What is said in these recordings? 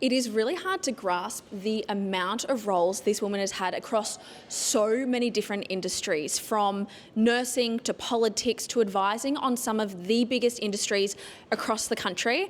It is really hard to grasp the amount of roles this woman has had across so many different industries, from nursing to politics to advising on some of the biggest industries across the country.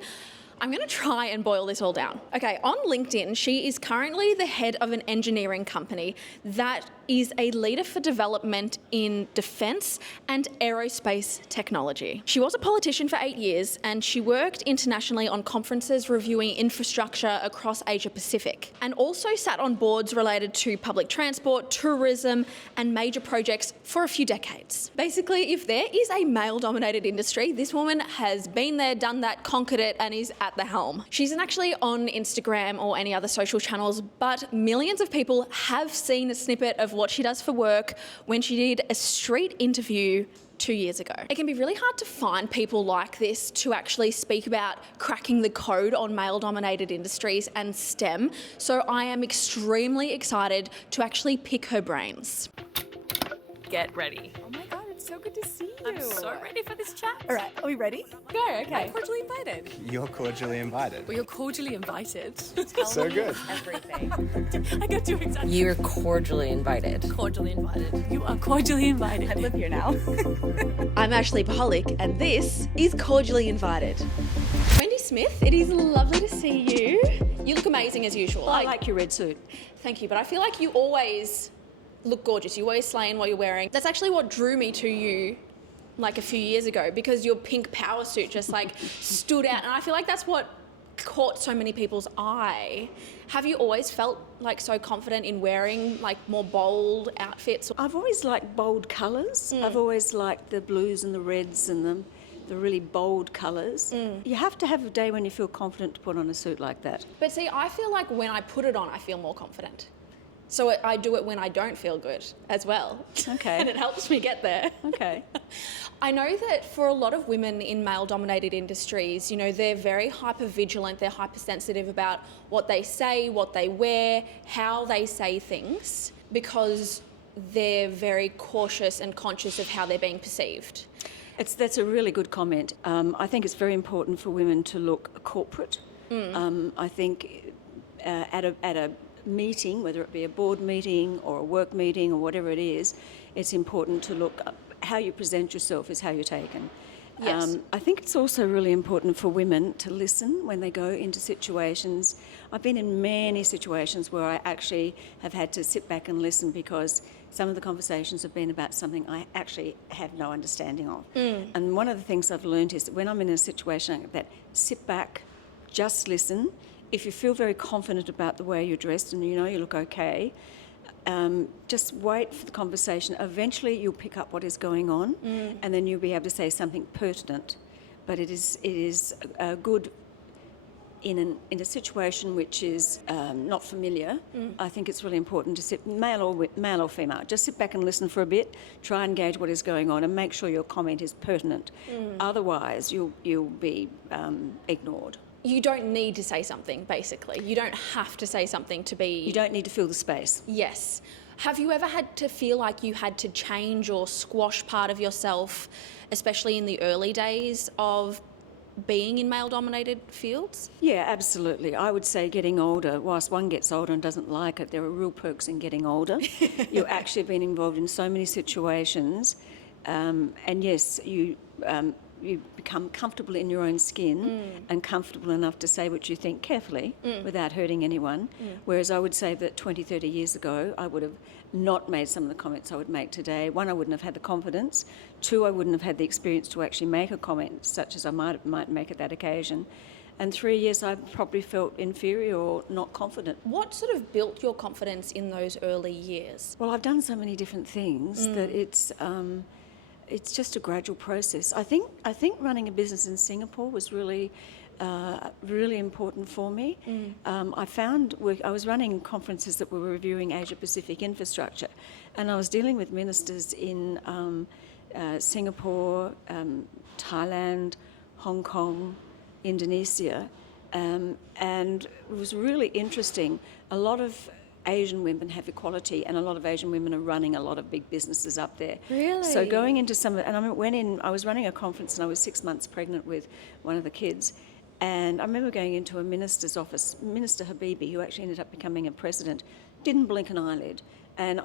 I'm going to try and boil this all down. Okay, on LinkedIn, she is currently the head of an engineering company that is a leader for development in defence and aerospace technology. She was a politician for 8 years and she worked internationally on conferences reviewing infrastructure across Asia Pacific, and also sat on boards related to public transport, tourism and major projects for a few decades. Basically, if there is a male-dominated industry, this woman has been there, done that, conquered it and is at the helm. She isn't actually on Instagram or any other social channels, but millions of people have seen a snippet of what she does for work when she did a street interview 2 years ago. It can be really hard to find people like this to actually speak about cracking the code on male-dominated industries and STEM, so I am extremely excited to actually pick her brains. Get ready. Oh my God, it's so good to see you. I'm so ready for this chat. All right, are we ready? Go, okay. I'm cordially invited. You're cordially invited. Well, you're cordially invited. So good. Everything. I got too excited. You're cordially invited. Cordially invited. You are cordially invited. I live here now. I'm Ashley Paholic and this is Cordially Invited. Wendy Smith, it is lovely to see you. You look amazing as usual. I like your red suit. Thank you, but I feel like you always look gorgeous. You always slay in what you're wearing. That's actually what drew me to you like a few years ago, because your pink power suit just like stood out, and I feel like that's what caught so many people's eye. Have you always felt like so confident in wearing like more bold outfits? I've always liked bold colours. I've always liked the blues and the reds and the really bold colours. You have to have a day when you feel confident to put on a suit like that. But see, I feel like when I put it on, I feel more confident. So I do it when I don't feel good as well. Okay. And it helps me get there. Okay. I know that for a lot of women in male-dominated industries, you know, they're very hyper-vigilant, they're hypersensitive about what they say, what they wear, how they say things, because they're very cautious and conscious of how they're being perceived. That's a really good comment. I think it's very important for women to look corporate. I think at a meeting, whether it be a board meeting or a work meeting or whatever it is, it's important to look up. How you present yourself is how you're taken. Yes. I think it's also really important for women to listen when they go into situations. I've been in many situations where I actually have had to sit back and listen because some of the conversations have been about something I actually have no understanding of. And one of the things I've learned is that when I'm in a situation like that, sit back, just listen. If you feel very confident about the way you're dressed and you know you look okay, just wait for the conversation. Eventually you'll pick up what is going on and then you'll be able to say something pertinent. But it is good in a situation which is not familiar. I think it's really important to sit, male or female, just sit back and listen for a bit, try and gauge what is going on and make sure your comment is pertinent. Otherwise you'll be ignored. You don't need to say something, basically. You don't have to say something to be... You don't need to fill the space. Yes. Have you ever had to feel like you had to change or squash part of yourself, especially in the early days of being in male-dominated fields? Yeah, absolutely. I would say getting older, whilst one gets older and doesn't like it, there are real perks in getting older. You've actually been involved in so many situations, and yes, you become comfortable in your own skin and comfortable enough to say what you think carefully without hurting anyone. Whereas I would say that 20, 30 years ago, I would have not made some of the comments I would make today. One, I wouldn't have had the confidence. Two, I wouldn't have had the experience to actually make a comment such as I might make at that occasion. And 3 years, I probably felt inferior or not confident. What sort of built your confidence in those early years? Well, I've done so many different things that it's just a gradual process. I think running a business in Singapore was really important for me. I found I was running conferences that were reviewing Asia Pacific infrastructure, and I was dealing with ministers in Singapore, Thailand, Hong Kong, Indonesia, and it was really interesting. A lot of Asian women have equality, and a lot of Asian women are running a lot of big businesses up there. Really? So going into I was running a conference and I was 6 months pregnant with one of the kids, And I remember going into a minister's office, Minister Habibi, who actually ended up becoming a president, didn't blink an eyelid. And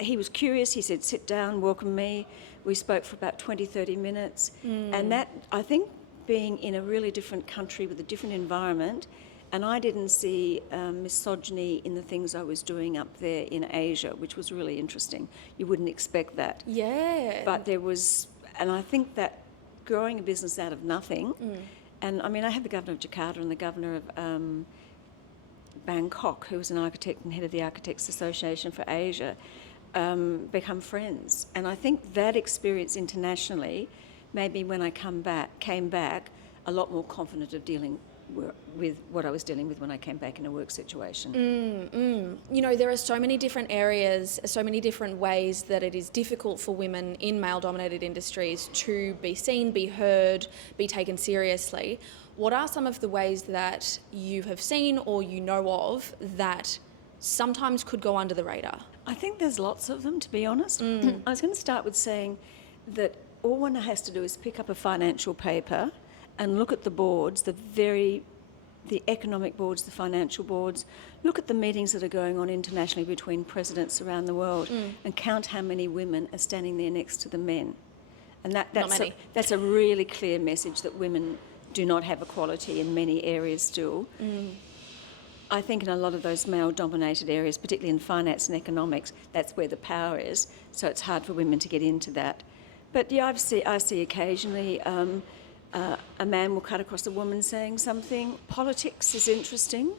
he was curious. He said, sit down, welcome me. We spoke for about 20, 30 minutes. And that, I think, being in a really different country with a different environment, and I didn't see misogyny in the things I was doing up there in Asia, which was really interesting. You wouldn't expect that. Yeah. But there was, and I think that growing a business out of nothing, and I mean, I had the governor of Jakarta and the governor of Bangkok, who was an architect and head of the Architects Association for Asia, become friends. And I think that experience internationally made me, when I came back, a lot more confident of dealing with what I was dealing with when I came back in a work situation. You know, there are so many different areas, so many different ways that it is difficult for women in male-dominated industries to be seen, be heard, be taken seriously. What are some of the ways that you have seen or you know of that sometimes could go under the radar? I think there's lots of them, to be honest. I was going to start with saying that all one has to do is pick up a financial paper and look at the boards, the economic boards, the financial boards, look at the meetings that are going on internationally between presidents around the world and count how many women are standing there next to the men. And that's a really clear message that women do not have equality in many areas still. I think in a lot of those male-dominated areas, particularly in finance and economics, that's where the power is, so it's hard for women to get into that. But yeah, I see occasionally a man will cut across a woman saying something. Politics is interesting.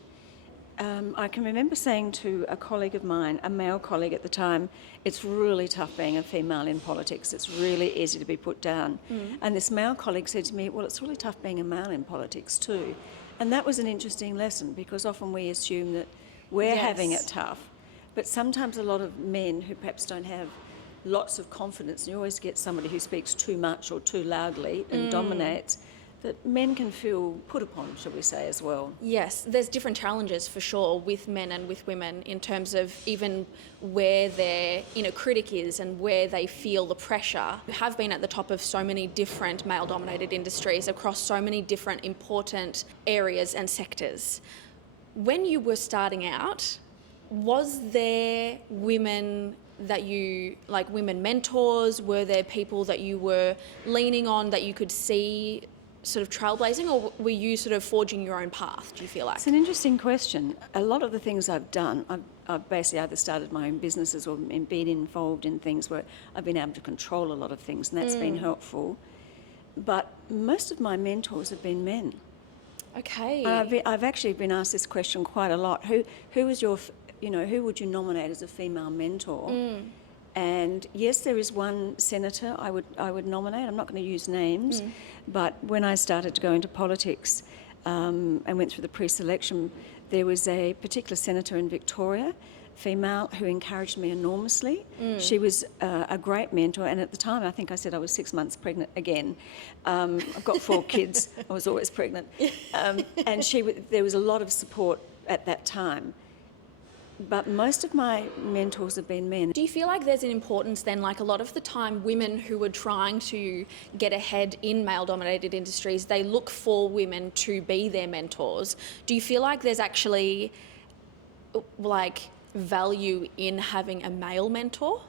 I can remember saying to a colleague of mine, a male colleague at the time, it's really tough being a female in politics. It's really easy to be put down. And this male colleague said to me, well, it's really tough being a male in politics too. And that was an interesting lesson, because often we assume that we're having it tough. But sometimes a lot of men who perhaps don't have lots of confidence, and you always get somebody who speaks too much or too loudly and dominates, that men can feel put upon, shall we say, as well. Yes, there's different challenges for sure with men and with women in terms of even where their inner critic is and where they feel the pressure. We have been at the top of so many different male-dominated industries across so many different important areas and sectors. When you were starting out, was there women that you, like women mentors, were there people that you were leaning on that you could see sort of trailblazing, or were you sort of forging your own path, do you feel like? It's an interesting question. A lot of the things I've done, I've basically either started my own businesses or been involved in things where I've been able to control a lot of things, and that's been helpful. But most of my mentors have been men. Okay. I've actually been asked this question quite a lot. Who is your, who would you nominate as a female mentor? And yes, there is one senator I would nominate. I'm not going to use names, but when I started to go into politics and went through the pre-selection, there was a particular senator in Victoria, female, who encouraged me enormously. She was a great mentor, and at the time I think I said I was 6 months pregnant again. I've got 4 kids. I was always pregnant. And there was a lot of support at that time. But most of my mentors have been men. Do you feel like there's an importance then, like a lot of the time women who are trying to get ahead in male-dominated industries, they look for women to be their mentors. Do you feel like there's actually like value in having a male mentor?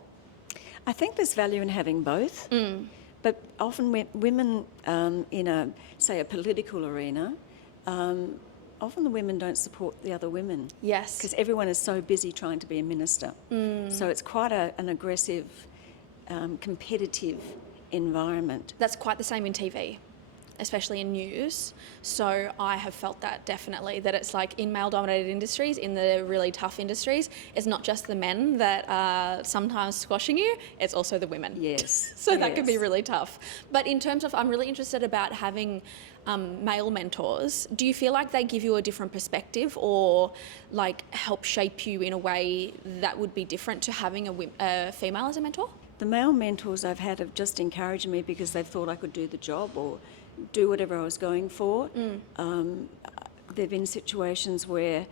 I think there's value in having both. But often women in a political arena, often the women don't support the other women. Yes. Because everyone is so busy trying to be a minister. So it's quite an aggressive, competitive environment. That's quite the same in TV, especially in news. So I have felt that definitely, that it's like in male-dominated industries, in the really tough industries, it's not just the men that are sometimes squashing you, it's also the women. Yes. So that can be really tough. But in terms of, I'm really interested about having male mentors. Do you feel like they give you a different perspective or like help shape you in a way that would be different to having a female as a mentor? The male mentors I've had have just encouraged me because they've thought I could do the job or do whatever I was going for. There have been situations where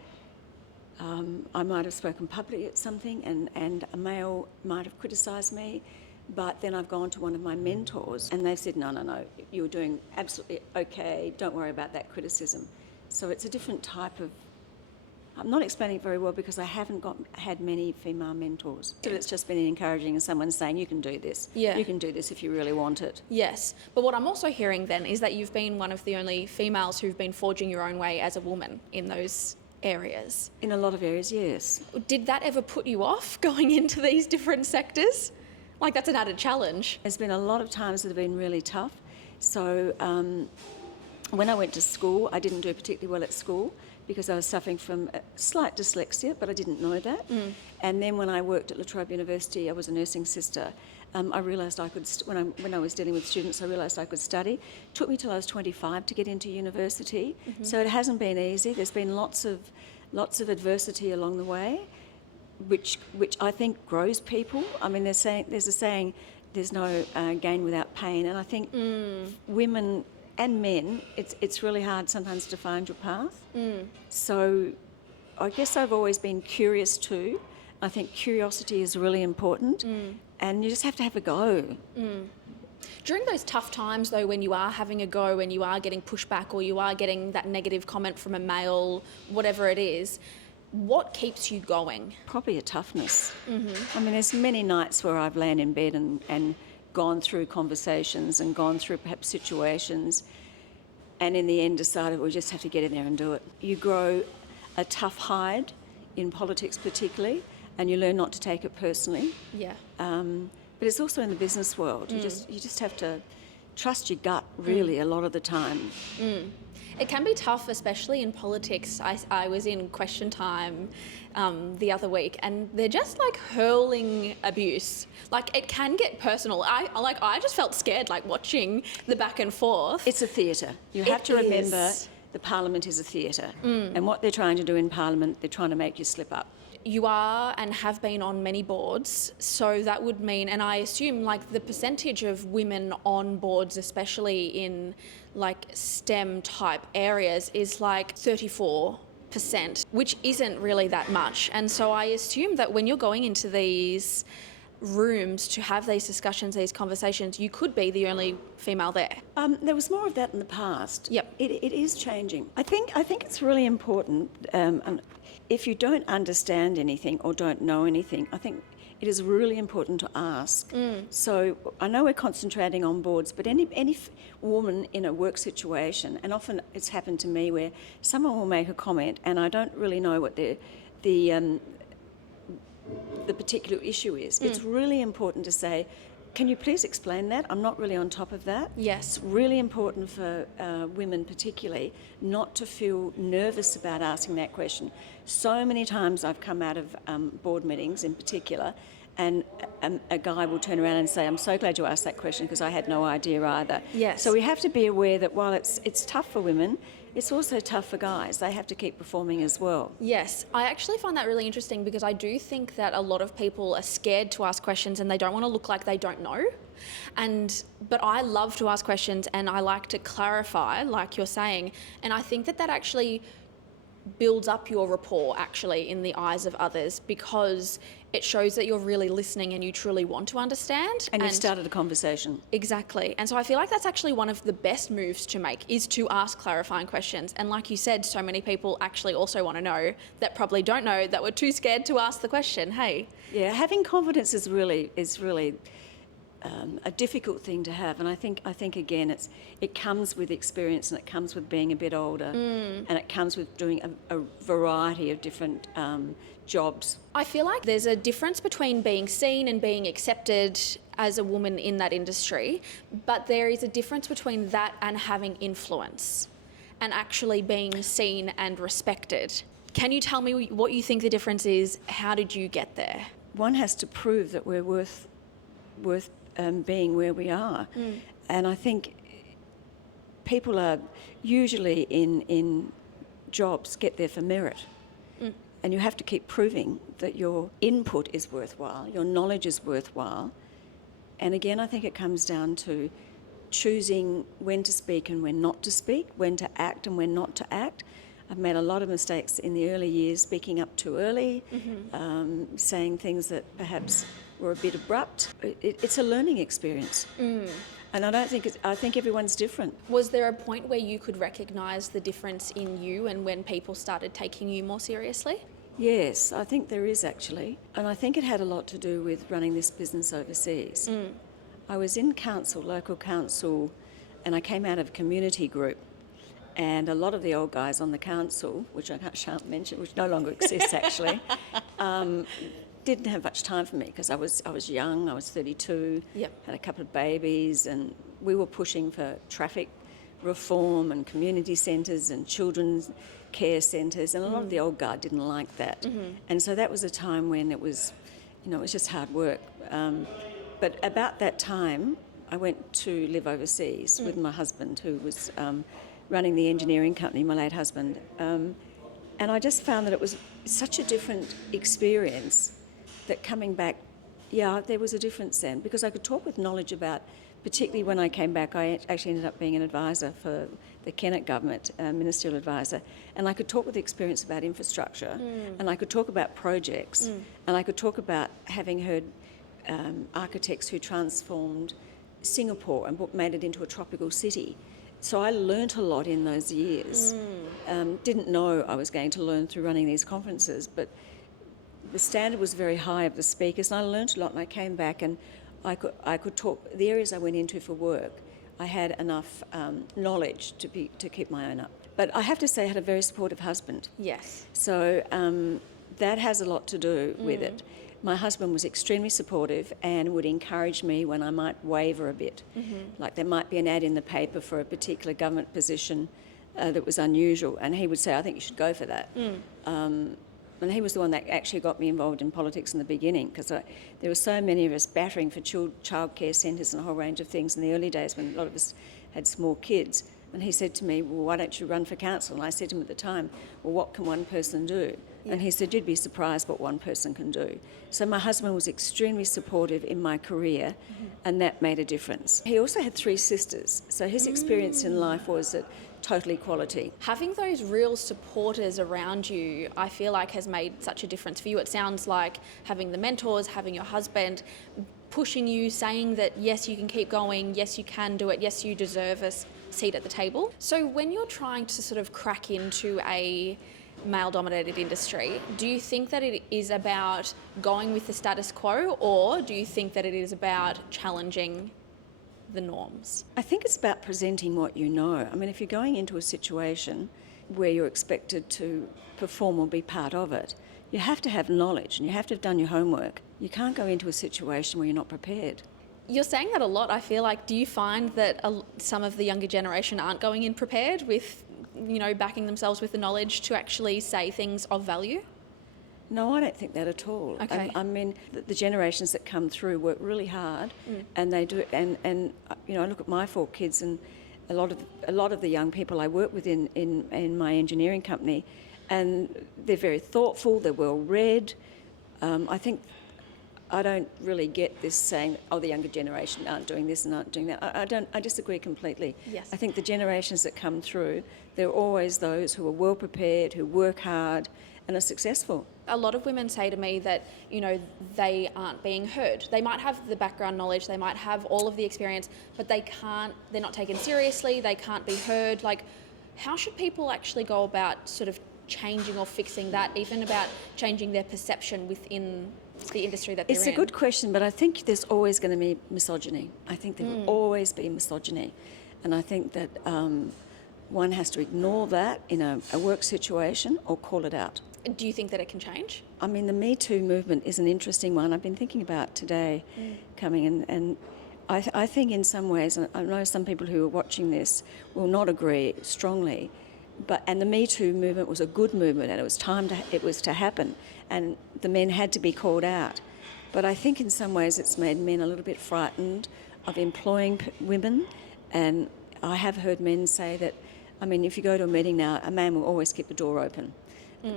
I might have spoken publicly at something and a male might have criticised me, But then I've gone to one of my mentors and they've said, no, you're doing absolutely okay, don't worry about that criticism. So it's a different type of, I'm not explaining it very well because I haven't had many female mentors. So it's just been encouraging and someone saying, you can do this. Yeah. You can do this if you really want it. Yes, but what I'm also hearing then is that you've been one of the only females who've been forging your own way as a woman in those areas. In a lot of areas, yes. Did that ever put you off going into these different sectors? Like, that's an added challenge. There's been a lot of times that have been really tough. So when I went to school, I didn't do particularly well at school because I was suffering from a slight dyslexia, but I didn't know that. And then when I worked at La Trobe University, I was a nursing sister. I realised I could, when I was dealing with students, I realised I could study. It took me till I was 25 to get into university, so it hasn't been easy. There's been lots of adversity along the way, which I think grows people. I mean, there's a saying, there's no gain without pain, and I think women and men, it's really hard sometimes to find your path. So I guess I've always been curious too. I think curiosity is really important, and you just have to have a go. During those tough times, though, when you are having a go and you are getting pushback or you are getting that negative comment from a male, whatever it is, what keeps you going? Probably a toughness. I mean, there's many nights where I've lain in bed and gone through conversations and gone through perhaps situations and in the end decided we just have to get in there and do it. You grow a tough hide in politics particularly, and you learn not to take it personally. Yeah. But it's also in the business world. You just have to trust your gut really a lot of the time. It can be tough, especially in politics. I was in Question Time the other week, and they're just like hurling abuse. Like, it can get personal. I just felt scared, like, watching the back and forth. It's a theatre. You have to remember the Parliament is a theatre, and what they're trying to do in Parliament, they're trying to make you slip up. You are and have been on many boards, so that would mean, and I assume, like, the percentage of women on boards, especially in like STEM type areas, is like 34%, which isn't really that much. And so I assume that when you're going into these rooms to have these discussions, these conversations, you could be the only female there. There was more of that in the past. Yep. It is changing. I think it's really important. And if you don't understand anything or don't know anything, I think it is really important to ask. So I know we're concentrating on boards, but any woman in a work situation, and often it's happened to me where someone will make a comment and I don't really know what the particular issue is. It's really important to say, can you please explain that? I'm not really on top of that. Yes. It's really important for women particularly not to feel nervous about asking that question. So many times I've come out of board meetings in particular, and a guy will turn around and say, I'm so glad you asked that question because I had no idea either. Yes. So we have to be aware that while it's tough for women, it's also tough for guys. They have to keep performing as well. Yes, I actually find that really interesting because I do think that a lot of people are scared to ask questions and they don't want to look like they don't know. But I love to ask questions and I like to clarify, like you're saying, and I think that actually builds up your rapport actually in the eyes of others because it shows that you're really listening and you truly want to understand. And you've started a conversation. Exactly. And so I feel like that's actually one of the best moves to make is to ask clarifying questions. And like you said, so many people actually also want to know that probably don't know, that were too scared to ask the question. Hey. Yeah, having confidence is really a difficult thing to have, and I think again it comes with experience and it comes with being a bit older, and it comes with doing a variety of different jobs. I feel like there's a difference between being seen and being accepted as a woman in that industry, but there is a difference between that and having influence and actually being seen and respected. Can you tell me what you think the difference is? How did you get there? One has to prove that we're worth being where we are. And I think people are usually in jobs get there for merit. And you have to keep proving that your input is worthwhile, your knowledge is worthwhile. And again, I think it comes down to choosing when to speak and when not to speak, when to act and when not to act. I've made a lot of mistakes in the early years, speaking up too early, saying things that perhaps were a bit abrupt. It's a learning experience. And I think everyone's different. Was there a point where you could recognise the difference in you and when people started taking you more seriously? Yes, I think there is actually. And I think it had a lot to do with running this business overseas. I was in council, local council, and I came out of a community group. And a lot of the old guys on the council, which I shan't mention, which no longer exists actually, didn't have much time for me because I was young, I was 32, had a couple of babies, and we were pushing for traffic reform and community centres and children's care centres, and a lot of the old guard didn't like that. And so that was a time when it was just hard work. But about that time, I went to live overseas with my husband, who was running the engineering company, my late husband. And I just found that it was such a different experience that coming back, there was a difference then, because I could talk with knowledge about, particularly when I came back, I actually ended up being an advisor for the Kennett government, ministerial advisor, and I could talk with experience about infrastructure, and I could talk about projects, and I could talk about having heard architects who transformed Singapore and made it into a tropical city. So I learnt a lot in those years. Didn't know I was going to learn through running these conferences, but the standard was very high of the speakers, and I learnt a lot, and I came back and I could talk. The areas I went into for work, I had enough knowledge to keep my own up. But I have to say I had a very supportive husband. Yes. So that has a lot to do with it. My husband was extremely supportive and would encourage me when I might waver a bit. Like there might be an ad in the paper for a particular government position that was unusual, and he would say, I think you should go for that. And he was the one that actually got me involved in politics in the beginning, because there were so many of us battering for childcare centres and a whole range of things in the early days when a lot of us had small kids. And he said to me, well, why don't you run for council? And I said to him at the time, well, what can one person do? And he said, you'd be surprised what one person can do. So my husband was extremely supportive in my career, and that made a difference. He also had 3 sisters, so his experience in life was that total equality. Having those real supporters around you, I feel like has made such a difference for you. It sounds like having the mentors, having your husband pushing you, saying that yes, you can keep going, yes, you can do it, yes, you deserve a seat at the table. So when you're trying to sort of crack into a male-dominated industry, do you think that it is about going with the status quo, or do you think that it is about challenging the norms? I think it's about presenting what you know. I mean, if you're going into a situation where you're expected to perform or be part of it, you have to have knowledge and you have to have done your homework. You can't go into a situation where you're not prepared. You're saying that a lot, I feel like. Do you find that some of the younger generation aren't going in prepared with, backing themselves with the knowledge to actually say things of value? No, I don't think that at all. Okay. I mean, the generations that come through work really hard, and they do. And I look at my 4 kids, and a lot of the young people I work with in my engineering company, and they're very thoughtful. They're well read. I don't really get this saying, oh, the younger generation aren't doing this and aren't doing that. I disagree completely. Yes. I think the generations that come through, they're always those who are well prepared, who work hard, and are successful. A lot of women say to me that, they aren't being heard. They might have the background knowledge, they might have all of the experience, but they're not taken seriously, they can't be heard. Like, how should people actually go about sort of changing or fixing that, even about changing their perception within the industry that they're in? It's a good question, but I think there's always going to be misogyny. I think there will always be misogyny. And I think that one has to ignore that in a work situation or call it out. Do you think that it can change? I mean, the Me Too movement is an interesting one. I've been thinking about today coming in, and I think in some ways, and I know some people who are watching this will not agree strongly, and the Me Too movement was a good movement, and it was to happen, and the men had to be called out. But I think in some ways it's made men a little bit frightened of employing women, and I have heard men say that, I mean, if you go to a meeting now, a man will always keep the door open.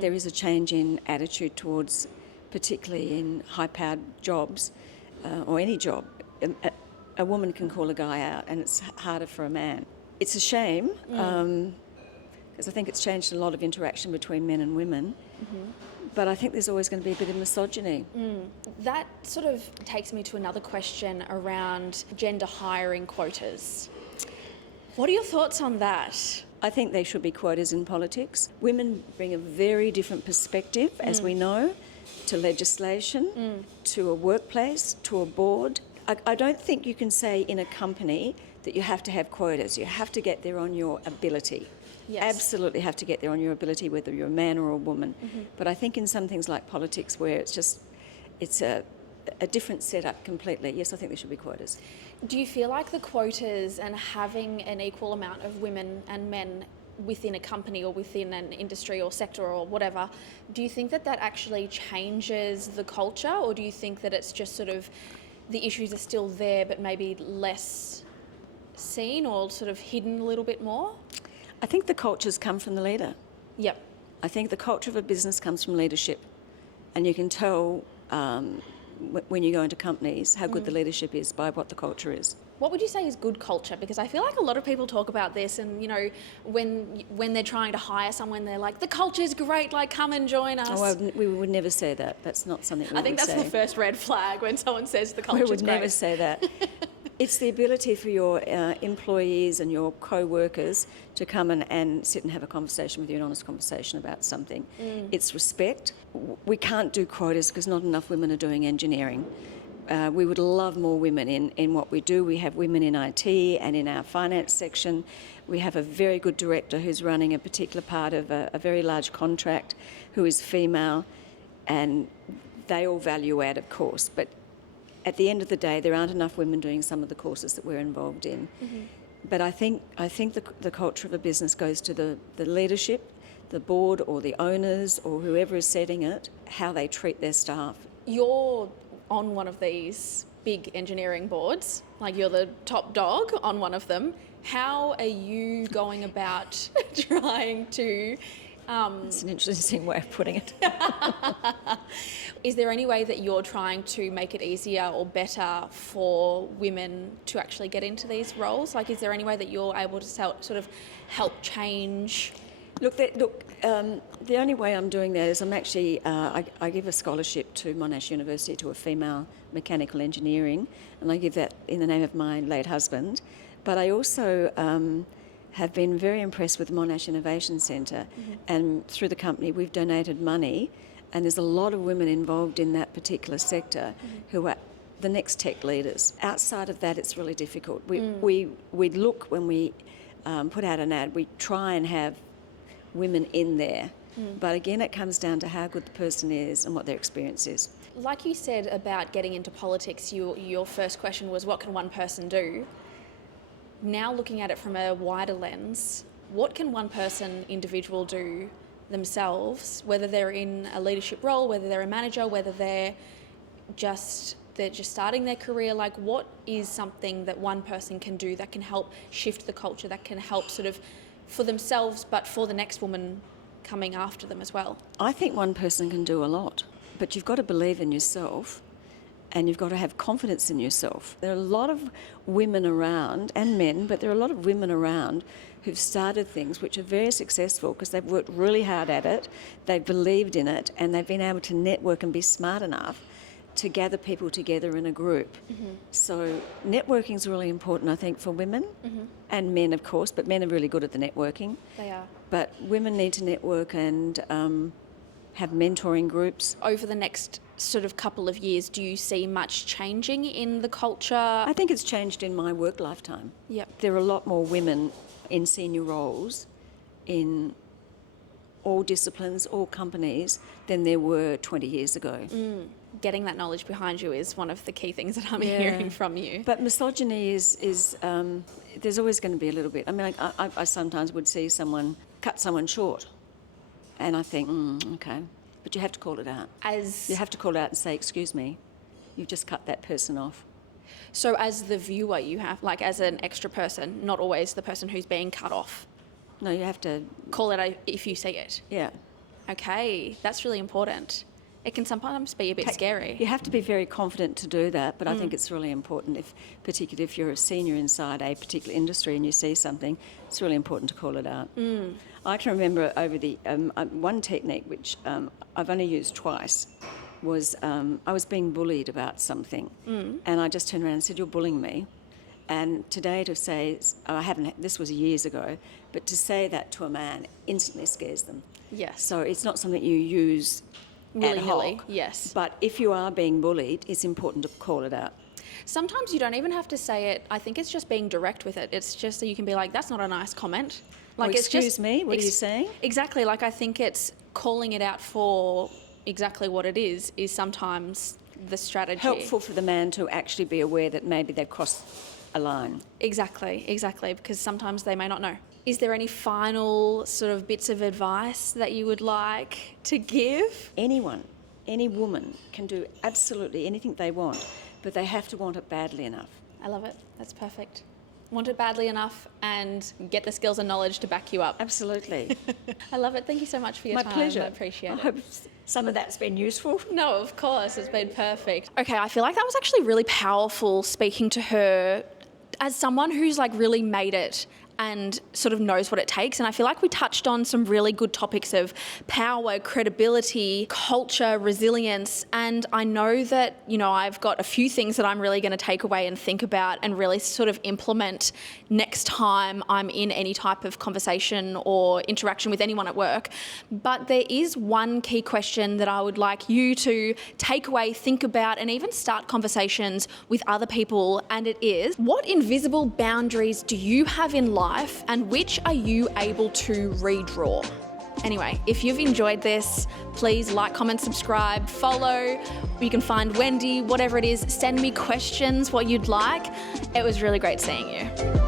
There is a change in attitude towards, particularly in high-powered jobs, or any job. A woman can call a guy out, and it's harder for a man. It's a shame, because I think it's changed a lot of interaction between men and women. But I think there's always going to be a bit of misogyny. That sort of takes me to another question around gender hiring quotas. What are your thoughts on that? I think there should be quotas in politics. Women bring a very different perspective, as we know, to legislation, to a workplace, to a board. I don't think you can say in a company that you have to have quotas. You have to get there on your ability. Yes. Absolutely have to get there on your ability, whether you're a man or a woman. But I think in some things like politics where it's a different setup completely, yes, I think there should be quotas. Do you feel like the quotas and having an equal amount of women and men within a company or within an industry or sector or whatever, do you think that that actually changes the culture, or do you think that it's just sort of the issues are still there but maybe less seen or sort of hidden a little bit more? I think the cultures come from the leader. Yep. I think the culture of a business comes from leadership. And you can tell when you go into companies how good the leadership is by what the culture is. What would you say is good culture? Because I feel like a lot of people talk about this and, you know, when they're trying to hire someone, they're like, the culture's great, like, come and join us. Oh, we would never say that. That's not something we would say. I think that's the first red flag when someone says the culture's We would great. never say that. It's the ability for your employees and your co-workers to come and sit and have a conversation with you, an honest conversation about something. It's respect. We can't do quotas because not enough women are doing engineering. We would love more women in what we do. We have women in IT and in our finance section. We have a very good director who's running a particular part of a very large contract who is female, and they all value add, of course, but at the end of the day, there aren't enough women doing some of the courses that we're involved in. But I think the culture of a business goes to the leadership, the board or the owners or whoever is setting it, how they treat their staff. You're on one of these big engineering boards, like you're the top dog on one of them. How are you going about trying to... It's an interesting way of putting it. Is there any way that you're trying to make it easier or better for women to actually get into these roles? Like, is there any way that you're able to sort of help change? The only way I'm doing that is I'm actually, I give a scholarship to Monash University to a female mechanical engineering, and I give that in the name of my late husband. But I also have been very impressed with the Monash Innovation Centre, and through the company we've donated money, and there's a lot of women involved in that particular sector who are the next tech leaders. Outside of that, it's really difficult. We look when we put out an ad, we try and have women in there, but again it comes down to how good the person is and what their experience is. Like you said about getting into politics, your first question was, what can one person do? Now looking at it from a wider lens, what can one person, individual, do themselves, whether they're in a leadership role, whether they're a manager, whether they're just starting their career? Like, what is something that one person can do that can help shift the culture, that can help sort of for themselves but for the next woman coming after them as well? I think one person can do a lot, but you've got to believe in yourself and you've got to have confidence in yourself. There are a lot of women around, and men, but there are a lot of women around who've started things which are very successful because they've worked really hard at it, they've believed in it, and they've been able to network and be smart enough to gather people together in a group. So networking is really important, I think, for women and men, of course, but men are really good at the networking. They are. But women need to network and have mentoring groups. Over the next sort of couple of years, do you see much changing in the culture? I think it's changed in my work lifetime. Yep. There are a lot more women in senior roles in all disciplines, all companies, than there were 20 years ago. Getting that knowledge behind you is one of the key things that I'm hearing from you. But misogyny is there's always going to be a little bit. I mean, I sometimes would see someone cut someone short, and I think, okay, but you have to call it out. You have to call it out and say, excuse me, you've just cut that person off. So as the viewer, you have, like, as an extra person, not always the person who's being cut off. No, you have to Call it out if you see it. Yeah. Okay, that's really important. it can sometimes be a bit scary. You have to be very confident to do that, but I think it's really important, particularly if you're a senior inside a particular industry and you see something, it's really important to call it out. I can remember over the one technique which I've only used twice was I was being bullied about something, and I just turned around and said, "You're bullying me." And today to say, this was years ago, but to say that to a man instantly scares them. Yes. So it's not something you use Willy-nilly, ad hoc. yes. But if you are being bullied, it's important to call it out. Sometimes you don't even have to say it. I think it's just being direct with it. It's just that you can be like, that's not a nice comment. Like, it's excuse just, me, what are you saying? Exactly. Like, I think it's calling it out for exactly what it is sometimes the strategy. Helpful for the man to actually be aware that maybe they've crossed a line. Exactly, because sometimes they may not know. Is there any final sort of bits of advice that you would like to give? Anyone, any woman can do absolutely anything they want, but they have to want it badly enough. I love it. That's perfect. Want it badly enough and get the skills and knowledge to back you up. Absolutely. I love it. Thank you so much for your time. My pleasure. I appreciate it. I hope some of that's been useful. No, of course. It's been perfect. Okay, I feel like that was actually really powerful speaking to her as someone who's like really made it and sort of knows what it takes. And I feel like we touched on some really good topics of power, credibility, culture, resilience. And I know that, I've got a few things that I'm really going to take away and think about and really sort of implement next time I'm in any type of conversation or interaction with anyone at work. But there is one key question that I would like you to take away, think about, and even start conversations with other people. And it is, what invisible boundaries do you have in life and which are you able to redraw? Anyway, if you've enjoyed this, please like, comment, subscribe, follow. You can find Wendy, whatever it is, send me questions, what you'd like. It was really great seeing you.